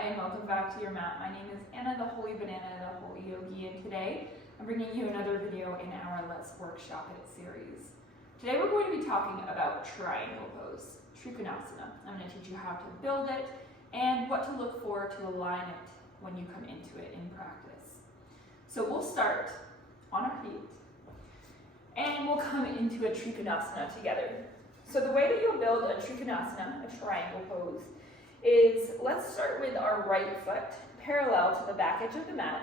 Hi, and welcome back to your mat. My name is Anna, the Holy Banana, the Holy Yogi, and today I'm bringing you another video in our Let's Workshop It series. Today we're going to be talking about triangle pose, Trikonasana. I'm going to teach you how to build it and what to look for to align it when you come into it in practice. So we'll start on our feet and we'll come into a Trikonasana together. So the way that you'll build a Trikonasana, a triangle pose, is let's start with our right foot parallel to the back edge of the mat.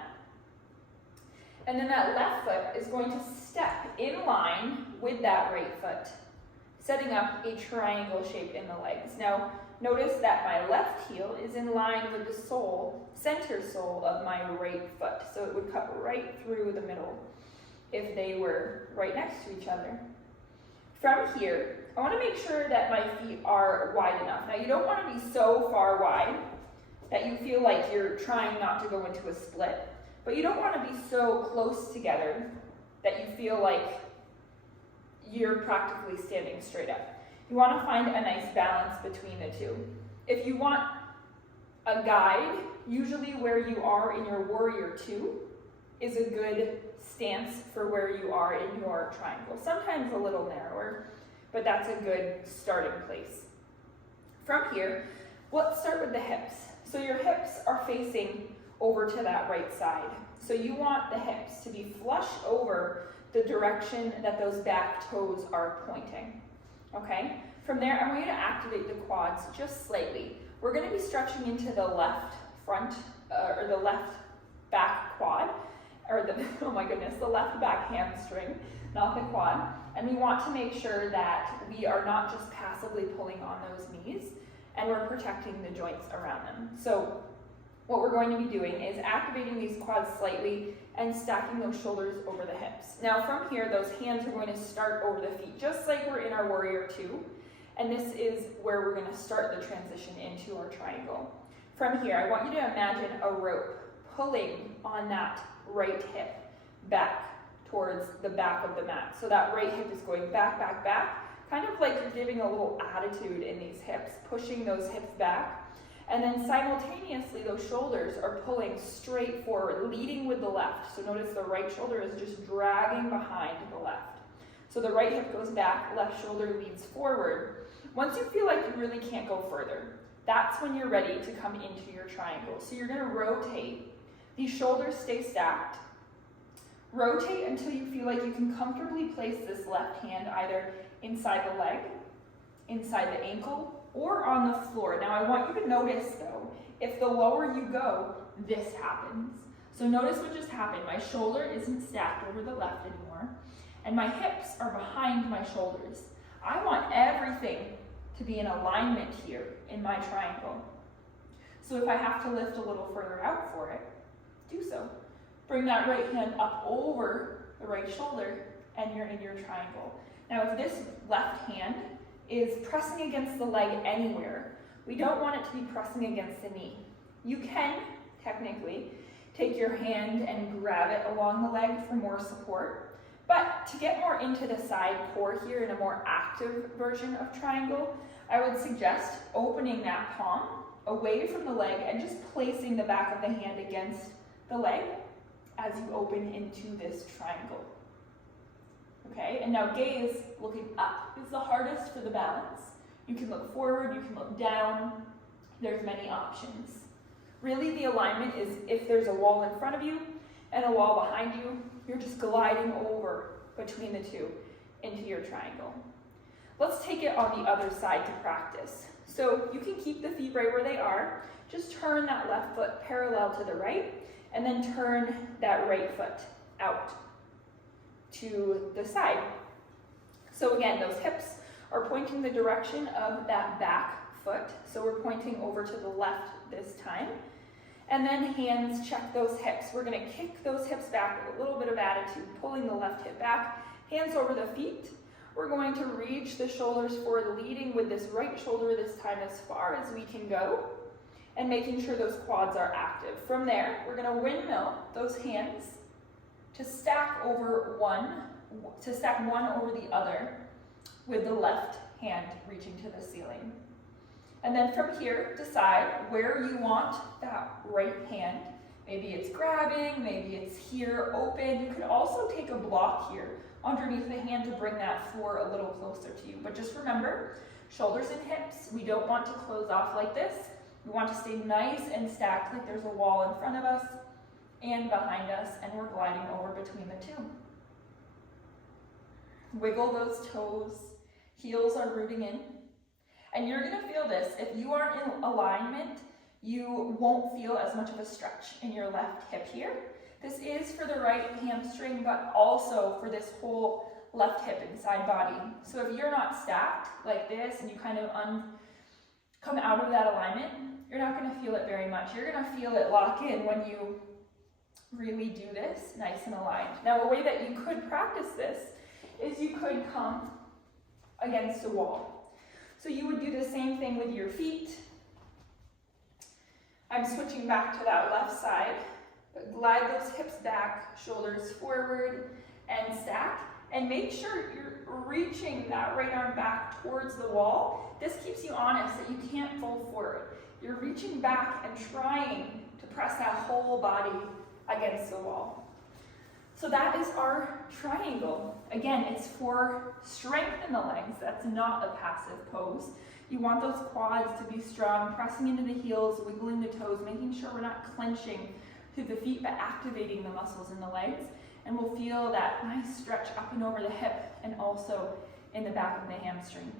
And then that left foot is going to step in line with that right foot, setting up a triangle shape in the legs. Now, notice that my left heel is in line with the sole, center sole of my right foot. So it would cut right through the middle if they were right next to each other. From here, I want to make sure that my feet are wide enough. Now, you don't want to be so far wide that you feel like you're trying not to go into a split, but you don't want to be so close together that you feel like you're practically standing straight up. You want to find a nice balance between the two. If you want a guide, usually where you are in your warrior two is a good stance for where you are in your triangle. Sometimes a little narrower, but that's a good starting place. From here, let's start with the hips. So your hips are facing over to that right side. So you want the hips to be flush over the direction that those back toes are pointing, okay? From there, I want you to activate the quads just slightly. We're gonna be stretching into the left front, or the left back quad, or the, oh my goodness, the left back hamstring, not the quad. And we want to make sure that we are not just passively pulling on those knees and we're protecting the joints around them. So what we're going to be doing is activating these quads slightly and stacking those shoulders over the hips. Now from here, those hands are going to start over the feet, just like we're in our warrior two. And this is where we're going to start the transition into our triangle. From here, I want you to imagine a rope pulling on that right hip back towards the back of the mat. So that right hip is going back, back, back, kind of like you're giving a little attitude in these hips, pushing those hips back. And then simultaneously, those shoulders are pulling straight forward, leading with the left. So notice the right shoulder is just dragging behind the left. So the right hip goes back, left shoulder leads forward. Once you feel like you really can't go further, that's when you're ready to come into your triangle. So you're gonna rotate. These shoulders stay stacked. Rotate until you feel like you can comfortably place this left hand either inside the leg, inside the ankle, or on the floor. Now I want you to notice though, if the lower you go, this happens. So notice what just happened. My shoulder isn't stacked over the left anymore, and my hips are behind my shoulders. I want everything to be in alignment here in my triangle. So if I have to lift a little further out for it, do so. Bring that right hand up over the right shoulder and you're in your triangle. Now if this left hand is pressing against the leg anywhere, we don't want it to be pressing against the knee. You can, technically, take your hand and grab it along the leg for more support, but to get more into the side core here in a more active version of triangle, I would suggest opening that palm away from the leg and just placing the back of the hand against the leg as you open into this triangle. Okay, and now gaze looking up is the hardest for the balance. You can look forward, you can look down, there's many options. Really the alignment is if there's a wall in front of you and a wall behind you, you're just gliding over between the two into your triangle. Let's take it on the other side to practice. So you can keep the feet right where they are, just turn that left foot parallel to the right, and then turn that right foot out to the side. So again, those hips are pointing the direction of that back foot. So we're pointing over to the left this time. And then hands check those hips. We're gonna kick those hips back with a little bit of attitude, pulling the left hip back, hands over the feet. We're going to reach the shoulders forward, leading with this right shoulder this time as far as we can go, and making sure those quads are active. From there, we're gonna windmill those hands to stack one over the other with the left hand reaching to the ceiling. And then from here, decide where you want that right hand. Maybe it's grabbing, maybe it's here, open. You could also take a block here underneath the hand to bring that floor a little closer to you. But just remember, shoulders and hips, we don't want to close off like this. We want to stay nice and stacked like there's a wall in front of us and behind us, and we're gliding over between the two. Wiggle those toes, heels are rooting in. And you're gonna feel this. If you are in alignment, you won't feel as much of a stretch in your left hip here. This is for the right hamstring, but also for this whole left hip and side body. So if you're not stacked like this and you kind of come out of that alignment, you're not gonna feel it very much. You're gonna feel it lock in when you really do this nice and aligned. Now, a way that you could practice this is you could come against a wall. So you would do the same thing with your feet. I'm switching back to that left side, but glide those hips back, shoulders forward, and stack. And make sure you're reaching that right arm back towards the wall. This keeps you honest that you can't fold forward. You're reaching back and trying to press that whole body against the wall. So that is our triangle. Again, it's for strength in the legs. That's not a passive pose. You want those quads to be strong, pressing into the heels, wiggling the toes, making sure we're not clenching through the feet, but activating the muscles in the legs. And we'll feel that nice stretch up and over the hip and also in the back of the hamstring.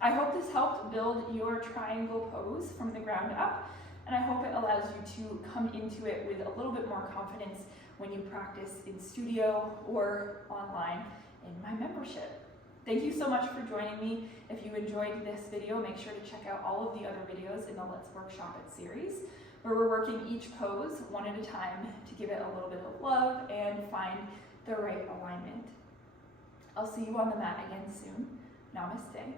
I hope this helped build your triangle pose from the ground up, and I hope it allows you to come into it with a little bit more confidence when you practice in studio or online in my membership. Thank you so much for joining me. If you enjoyed this video, make sure to check out all of the other videos in the Let's Workshop It series, where we're working each pose one at a time to give it a little bit of love and find the right alignment. I'll see you on the mat again soon. Namaste.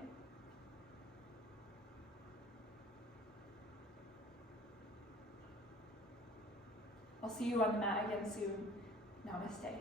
I'll see you on the mat again soon. Namaste.